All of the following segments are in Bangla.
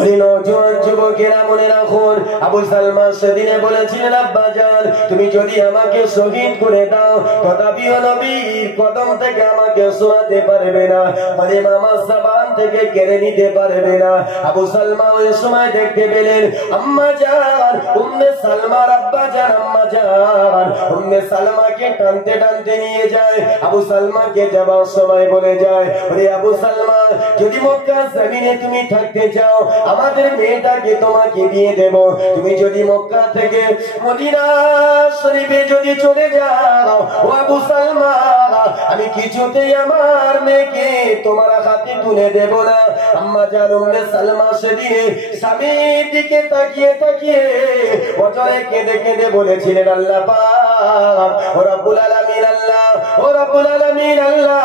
ওই নওজোয়ান যুবকেরা মনে রাখুন, আবু সালমা সেদিনে বলেছিলেন, আব্বাজান তুমি যদি আমাকে শহীদ করে দাও তথাপিও নবীর কদম থেকে আমাকে সরাতে পারবে না, ফাতেমা আমার জবান থেকে কেড়ে নিতে পারবে না। আবু সালমা ওই সময় দেখতে পেলেন আম্মা জান উম্মে সালমার আব্বাজান আম্মা জান উম্মে সালমাকে টানতে টানতে নিয়ে যায়। আবু সালমাকে যাবার সময় বলে যায়, ওরে আবু সালমা যদি মক্কার জমিনে তুমি থাকতে চাও আমাদের মেয়েটাকে তোমাকে দিয়ে দেব, তুমি যদি মক্কা থেকে মদিনা শরীফে যদি চলে যাও ও আবু সালমা আমি কিছুতেই আমার মেয়েকে তোমার হাতে তুলে দেব না। আম্মা জান উম্মে সালমা সেদিনে স্বামীর দিকে তাকিয়ে তাকিয়ে অজরে কেঁদে কেঁদে বলেছিলেন, আল্লাহ পাক ও রব্বুল আলামিন আল্লাহ ও রব্বুল আলামিন আল্লাহ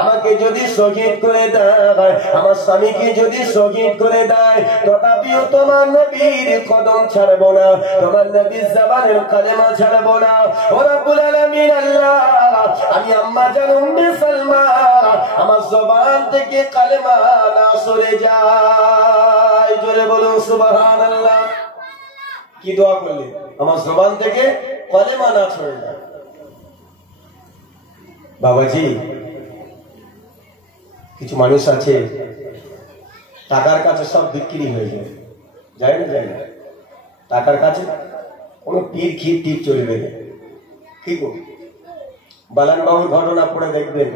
আমাকে যদি শহীদ করে দেয়, আমার স্বামীকে যদি শহীদ করে দেয় তথাপিও তোমার নবীর কদম ছাড়বো না, তোমার নবীর জবানের কালেমা ছাড়বো না। ও রব্বুল আলামিন আল্লাহ আমি আম্মা জান উম্মে সালমা আমার জবান থেকে কালেমা না সরে যায়। জোরে বলুন সুবহানাল্লাহ। কি দোয়া করলে? আমার জবান থেকে কালেমা না সরে যায়। বাবাজি কিছু মানুষ আছে টাকার কাছে সব বিক্রি হয়ে যায়, যায় না যায় না, টাকার কাছে কোন পীর খির টিপ চলবে না। কি গো বালান বাবুর ঘটনা পড়ে দেখবেন,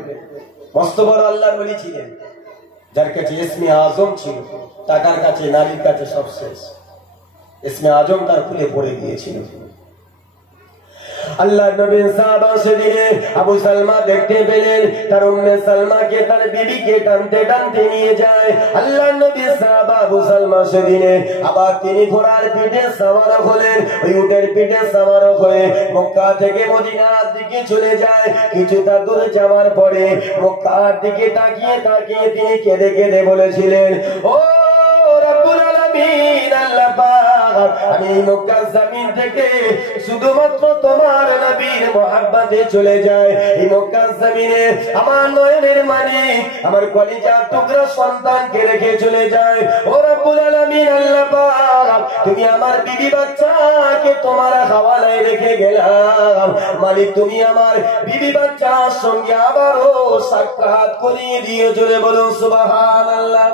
মস্ত বড় আল্লাহর ওলি ছিলেন, যার কাছে ইসমে আজম ছিল, টাকার কাছে নারীর কাছে সব শেষ, ইসমে আজম তার খুলে পড়ে গিয়েছিল। আল্লাহ নবীর সাহাবা সেদিনে আবু সালমা দেখতে পেলেন তার উম্মে সালমাকে তার বিবিকে টানতে টানতে নিয়ে যায়। আল্লাহ নবীর সাহাবা আবু সালমা সেদিনে আবার তিনি ঘোড়ার পিঠে সাওয়ার হলেন, ওই উটের পিঠে সাওয়ার হয়ে মক্কা থেকে মদিনার দিকে চলে যায়। কিছুটা দূর যাওয়ার পরে মক্কার দিকে তাকিয়ে তাকিয়ে তিনি কেঁদে কেঁদে বলেছিলেন, ও রব্বুল আলামিন আল্লাহ পাক আমি মক্কার জমিন থেকে শুধুমাত্র তোমার নবীর মহব্বতে চলে যায়। এই মক্কার জমিনে আমার নয়নের মানিক আমার কলিজার টুকরা সন্তানকে রেখে চলে যায়। ও রব্বুল আলামিন আল্লাহ পাক তুমি আমার বিবি বাচ্চাকে তোমার হাওয়ালায় রেখে গেলাম, মালিক তুমি আমার বিবি বাচ্চার সঙ্গে আবারও সাক্ষাৎ করিয়ে দিয়ে। জোরে বলুন সুবহানাল্লাহ।